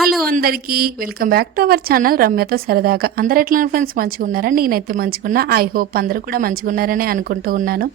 Hello అందరికీ welcome back to our channel రమ్యతో సరదాగా. అందరు ఎట్లా ఫ్రెండ్స్ మంచిగా ఉన్నారా? నేనైతే మంచిగున్నా. ఐ హోప్ అందరూ కూడా మంచిగా ఉన్నారని అనుకుంటూ ఉన్నాను.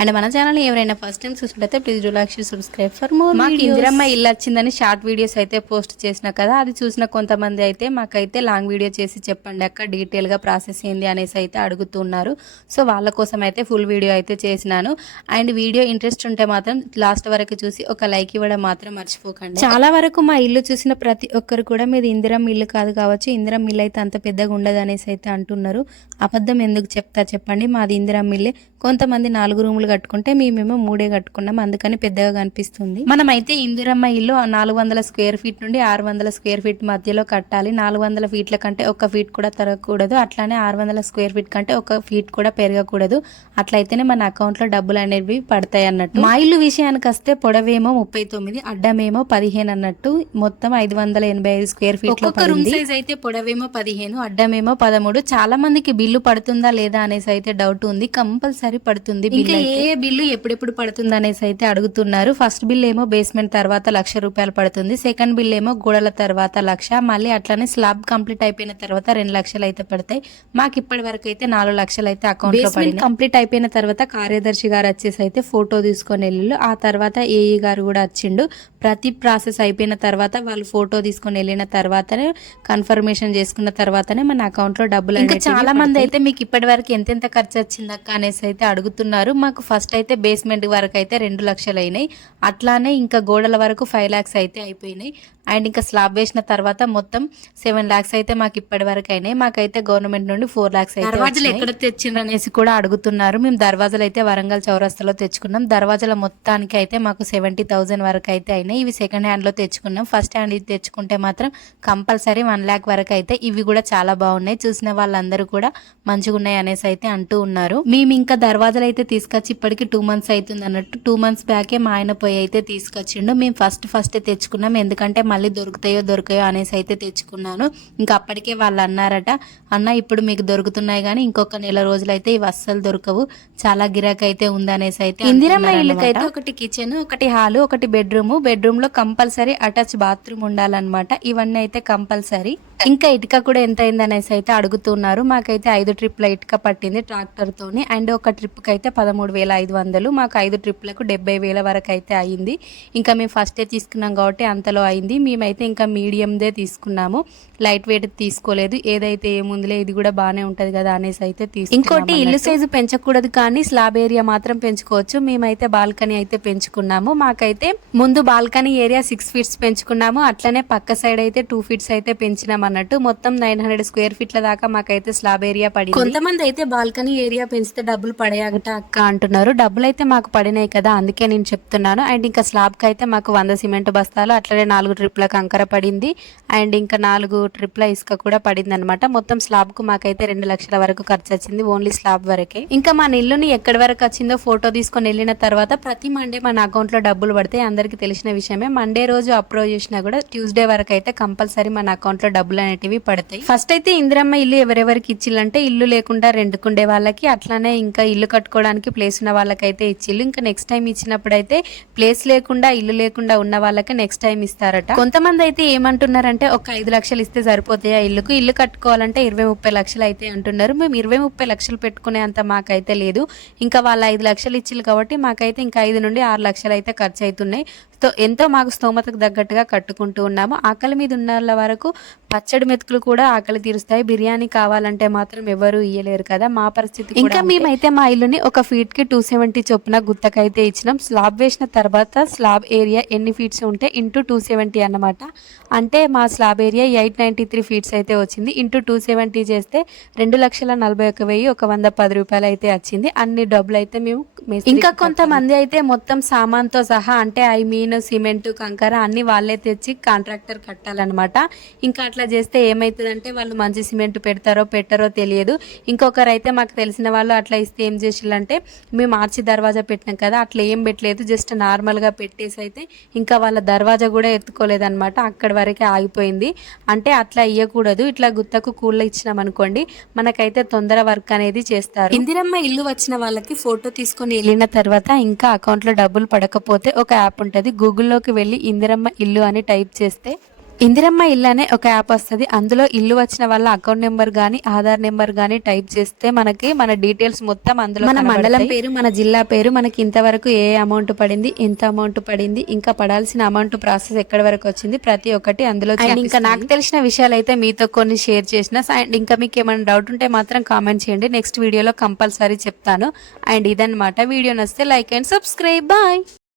అండ్ మన ఛానల్ ఎవరైనా ఫస్ట్ టైం చూసినట్లయితే please do like subscribe for more మాకు ఇందిరమ్మ ఇల్లు వచ్చిందని షార్ట్ వీడియోస్ అయితే పోస్ట్ చేసిన కదా అది చూసిన కొంతమంది అయితే మాకైతే లాంగ్ వీడియో చేసి చెప్పండి అక్క డీటెయిల్గా ప్రాసెస్ ఏంది అనేసి అయితే అడుగుతున్నారు. సో వాళ్ళ కోసం అయితే ఫుల్ వీడియో అయితే చేసినాను. అండ్ వీడియో ఇంట్రెస్ట్ ఉంటే మాత్రం లాస్ట్ వరకు చూసి ఒక లైక్ ఇవ్వడం మాత్రం మర్చిపోకండి. చాలా వరకు మా ఇల్లు చూసిన ప్రతి ఒక్కరు కూడా మీది ఇందిరం ఇల్లు కాదు కావచ్చు ఇందిరం ఇల్లు అయితే అంత పెద్దగా ఉండదు అనేసి అయితే అంటున్నారు. అబద్ధం ఎందుకు చెప్తా చెప్పండి మాది ఇందిరం ఇల్లే. కొంతమంది నాలుగు రూములు కట్టుకుంటే మేమేమో మూడే కట్టుకున్నాం. అందుకని పెద్దగా కనిపిస్తుంది. మనమైతే ఇందిరమ్మ ఇల్లు నాలుగు వందల స్క్వేర్ ఫీట్ నుండి ఆరు వందల స్క్వేర్ ఫీట్ మధ్యలో కట్టాలి. నాలుగు వందల ఫీట్ల కంటే ఒక ఫీట్ కూడా తరగకూడదు. అట్లానే ఆరు వందల స్క్వేర్ ఫీట్ కంటే ఒక ఫీట్ కూడా పెరగకూడదు. అట్లయితేనే మన అకౌంట్లో డబ్బులు అనేవి పడతాయి అన్నట్టు. మా ఇల్లు విషయానికి వస్తే పొడవేమో ముప్పై తొమ్మిది అడ్డమేమో పదిహేను అన్నట్టు. మొత్తం ఐదు వందల ఎనభై ఐదు స్క్వేర్ ఫీట్ ఒక్కొక్క రూమ్ సైజ్ అయితే పొడవేమో పదిహేను అడ్డమేమో పదమూడు. చాలా మందికి బిల్లు పడుతుందా లేదా అనేసి అయితే డౌట్ ఉంది. కంపల్సరీ పడుతుంది ఇంకా ఏ ఏ బిల్లు ఎప్పుడెప్పుడు పడుతుంది అనేసి అయితే అడుగుతున్నారు. ఫస్ట్ బిల్ ఏమో బేస్మెంట్ తర్వాత లక్ష రూపాయలు పడుతుంది. సెకండ్ బిల్ ఏమో గోడల తర్వాత లక్ష. మళ్ళీ అట్లానే స్లాబ్ కంప్లీట్ అయిపోయిన తర్వాత రెండు లక్షలు అయితే పడతాయి. మాకు ఇప్పటి వరకు అయితే నాలుగు లక్షలు అయితే అకౌంట్లో కంప్లీట్ అయిపోయిన తర్వాత కార్యదర్శి గారు వచ్చేసి అయితే ఫోటో తీసుకొని వెళ్ళిళ్ళు. ఆ తర్వాత ఏఈ గారు కూడా వచ్చిండు. ప్రతి ప్రాసెస్ అయిపోయిన తర్వాత వాళ్ళు ఫోటో తీసుకొని వెళ్ళిన తర్వాతనే కన్ఫర్మేషన్ చేసుకున్న తర్వాతనే మన అకౌంట్లో డబ్బులు ఇంకా చాలా మంది అయితే మీకు ఇప్పటి వరకు ఎంతెంత ఖర్చు వచ్చిందక్క అనేసి అయితే అడుగుతున్నారు. మాకు ఫస్ట్ అయితే బేస్మెంట్ వరకు అయితే రెండు లక్షలు అయినాయి అట్లానే ఇంకా గోడల వరకు ఫైవ్ లాక్స్ అయితే అయిపోయినాయి. అండ్ ఇంకా స్లాబ్ వేసిన తర్వాత మొత్తం సెవెన్ లాక్స్ అయితే మాకు ఇప్పటి వరకు అయినాయి మాకైతే గవర్నమెంట్ నుండి ఫోర్ లాక్స్ అయితే దర్వాజాలు ఎక్కడ తెచ్చిండ్రు అనేసి కూడా అడుగుతున్నారు. మేము దర్వాజాలు అయితే వరంగల్ చౌరస్తాలో తెచ్చుకున్నాం. దర్వాజాల మొత్తానికి అయితే మాకు సెవెంటీ థౌసండ్ వరకు అయితే అయినాయి. ఇవి సెకండ్ హ్యాండ్లో తెచ్చుకున్నాం. ఫస్ట్ హ్యాండ్ ఇది తెచ్చుకుంటే మాత్రం కంపల్సరీ వన్ ల్యాక్ వరకు అయితే ఇవి కూడా చాలా బాగున్నాయి. చూసిన వాళ్ళందరూ కూడా మంచిగా ఉన్నాయి అనేసి అయితే అంటూ ఉన్నారు. మేము ఇంకా దర్వాజాలు అయితే తీసుకొచ్చి ఇప్పటికి టూ మంత్స్ అవుతుంది అన్నట్టు టూ మంత్స్ బ్యాకే మా ఆయన పోయి అయితే తీసుకొచ్చిండు. మేము ఫస్ట్ ఫస్ట్ తెచ్చుకున్నాం. ఎందుకంటే మళ్ళీ దొరుకుతాయో దొరకాయో అనేసి అయితే తెచ్చుకున్నాను. ఇంకా అప్పటికే వాళ్ళు అన్నారట అన్న ఇప్పుడు మీకు దొరుకుతున్నాయి కానీ ఇంకొక నెల రోజులైతే ఇవి అస్సలు దొరకవు. చాలా గిరాక్ అయితే ఉంది అనేసి అయితే ఇందిరమ్మ ఇల్లుకైతే ఒకటి కిచెన్ ఒకటి హాలు ఒకటి బెడ్రూమ్ బెడ్రూమ్లో కంపల్సరీ అటాచ్ బాత్రూమ్ ఉండాలన్నమాట. ఇవన్నీ అయితే కంపల్సరీ ఇంకా ఇటుక కూడా ఎంత అయింది అనేసి అయితే అడుగుతున్నారు. మాకైతే ఐదు ట్రిప్ల ఇటుక పట్టింది ట్రాక్టర్ తోని. అండ్ ఒక ట్రిప్కి అయితే పదమూడు వేల ఐదు వందలు మాకు ఐదు ట్రిప్లకు డెబ్బై వేల వరకు అయితే అయింది. ఇంకా మేము ఫస్టే తీసుకున్నాం కాబట్టి అంతలో అయింది. మేమైతే ఇంకా మీడియందే తీసుకున్నాము. లైట్ వెయిట్ తీసుకోలేదు. ఏదైతే ఏముందిలే ఇది కూడా బాగానే ఉంటది కదా అనేసి అయితే తీసుకున్నాం ఇంకోటి ఇల్లు సైజు పెంచకూడదు కానీ స్లాబ్ ఏరియా మాత్రం పెంచుకోవచ్చు. మేమైతే బాల్కనీ అయితే పెంచుకున్నాము. మాకైతే ముందు బాల్కనీ ఏరియా సిక్స్ ఫీట్స్ పెంచుకున్నాము. అట్లనే పక్క సైడ్ అయితే టూ ఫీట్స్ అయితే పెంచినాం అన్నట్టు. మొత్తం నైన్ హండ్రెడ్ స్క్వేర్ ఫీట్ల దాకా మాకైతే స్లాబ్ ఏరియా పడింది. కొంతమంది అయితే బాల్కనీ ఏరియా పెంచితే డబ్బులు పడేయగట అక్క అంటున్నారు. డబ్బులు అయితే మాకు పడినాయి కదా అందుకే నేను చెప్తున్నాను. అండ్ ఇంకా స్లాబ్కి అయితే మాకు వంద సిమెంట్ బస్తాలు అట్లనే నాలుగు ట్రిప్ల కంకర పడింది. అండ్ ఇంకా నాలుగు ట్రిప్ల ఇసుక కూడా పడింది అనమాట మొత్తం స్లాబ్కు మాకైతే రెండు లక్షల వరకు ఖర్చు వచ్చింది ఓన్లీ స్లాబ్ వరకే. ఇంకా మన ఇల్లుని ఎక్కడి వరకు వచ్చిందో ఫోటో తీసుకొని వెళ్ళిన తర్వాత ప్రతి మండే మన అకౌంట్లో డబ్బులు పడతాయి అందరికి తెలిసిన విషయమే. మండే రోజు అప్రోచ్ చేసినా కూడా ట్యూస్డే వరకు అయితే కంపల్సరీ మన అకౌంట్లో డబ్బులు అనేటివి పడతాయి. ఫస్ట్ అయితే ఇందిరమ్మ ఇల్లు ఎవరెవరికి ఇచ్చిల్లంటే ఇల్లు లేకుండా రెండుకుండే వాళ్ళకి అట్లానే ఇంకా ఇల్లు కట్టుకోవడానికి ప్లేస్ ఉన్న వాళ్ళకైతే ఇచ్చిల్లు ఇంకా నెక్స్ట్ టైం ఇచ్చినప్పుడు అయితే ప్లేస్ లేకుండా ఇల్లు లేకుండా ఉన్న వాళ్ళకి నెక్స్ట్ టైం ఇస్తారట. కొంతమంది అయితే ఏమంటున్నారంటే ఒక ఐదు లక్షలు ఇస్తే సరిపోతాయి ఇల్లుకు? ఇల్లు కట్టుకోవాలంటే ఇరవై ముప్పై లక్షలు అయితే అంటున్నారు. మేము ఇరవై ముప్పై లక్షలు పెట్టుకునే అంత మాకైతే లేదు. ఇంకా వాళ్ళు ఐదు లక్షలు ఇచ్చిల్లు కాబట్టి మాకైతే ఇంకా ఐదు నుండి ఆరు లక్షలు అయితే ఖర్చు అవుతున్నాయి ఎంతో మాకు స్తోమతకు తగ్గట్టుగా కట్టుకుంటూ ఉన్నాము. ఆకలి మీద ఉన్న వరకు పచ్చడి మెతుకులు కూడా ఆకలి తీరుస్తాయి. బిర్యానీ కావాలంటే మాత్రం ఎవరు ఇయ్యలేరు కదా మా పరిస్థితి ఇంకా మేమైతే మా ఇల్లుని ఒక ఫీట్కి టూ సెవెంటీ చొప్పున గుత్తకైతే ఇచ్చినాం. స్లాబ్ వేసిన తర్వాత స్లాబ్ ఏరియా ఎన్ని ఫీట్స్ ఉంటే ఇంటూ టూ సెవెంటీ అన్నమాట. అంటే మా slab area eight ninety three feets అయితే వచ్చింది. ఇంటూ టూ సెవెంటీ చేస్తే రెండు లక్షల నలభై ఒక వెయ్యి ఒక వంద పది రూపాయలు అయితే వచ్చింది. అన్ని డబ్బులు అయితే మేము ఇంకా కొంతమంది అయితే మొత్తం సామాన్తో సహా అంటే ఐ మీన్ సిమెంట్ కంకర అన్ని వాళ్ళే తెచ్చి కాంట్రాక్టర్ కట్టాలన్నమాట. ఇంకా అట్లా చేస్తే ఏమవుతుందంటే వాళ్ళు మంచి సిమెంట్ పెడతారో పెట్టరో తెలియదు. ఇంకొకరు అయితే మాకు తెలిసిన వాళ్ళు అట్లా ఇస్తే ఏం చేసిల్లంటే మేము మార్చి దర్వాజా పెట్టినాం కదా అట్లా ఏం పెట్టలేదు జస్ట్ నార్మల్గా పెట్టేసి అయితే ఇంకా వాళ్ళ దర్వాజా కూడా ఎత్తుకోలేదన్నమాట అక్కడి వరకే ఆగిపోయింది. అంటే అట్లా ఇయ్యకూడదు ఇట్లా గుత్తకు కూల ఇచ్చినాం అనుకోండి మనకైతే తొందర వర్క్ అనేది చేస్తారు. ఇందిరమ్మ ఇల్లు వచ్చిన వాళ్ళకి ఫోటో తీసుకొని వెళ్ళిన తర్వాత ఇంకా అకౌంట్లో డబ్బులు పడకపోతే ఒక యాప్ ఉంటది గూగుల్లోకి వెళ్ళి ఇందిరమ్మ ఇల్లు అని టైప్ చేస్తే ఇందిరమ్మ ఇల్లు అనే ఒక యాప్ వస్తుంది. అందులో ఇల్లు వచ్చిన వాళ్ళ అకౌంట్ నెంబర్ కానీ ఆధార్ నెంబర్ కానీ టైప్ చేస్తే మనకి మన డీటెయిల్స్ మొత్తం అందులో మన మండలం పేరు మన జిల్లా పేరు మనకి ఇంతవరకు ఏ అమౌంట్ పడింది ఎంత అమౌంట్ పడింది ఇంకా పడాల్సిన అమౌంట్ ప్రాసెస్ ఎక్కడి వరకు వచ్చింది ప్రతి ఒక్కటి అందులో ఇంకా నాకు తెలిసిన విషయాలు అయితే మీతో కొన్ని షేర్ చేసిన. అండ్ ఇంకా మీకు ఏమైనా డౌట్ ఉంటే మాత్రం కామెంట్ చేయండి. నెక్స్ట్ వీడియోలో కంపల్సరీ చెప్తాను. అండ్ ఇదన్నమాట. వీడియో నచ్చితే లైక్ అండ్ సబ్స్క్రైబ్ బాయ్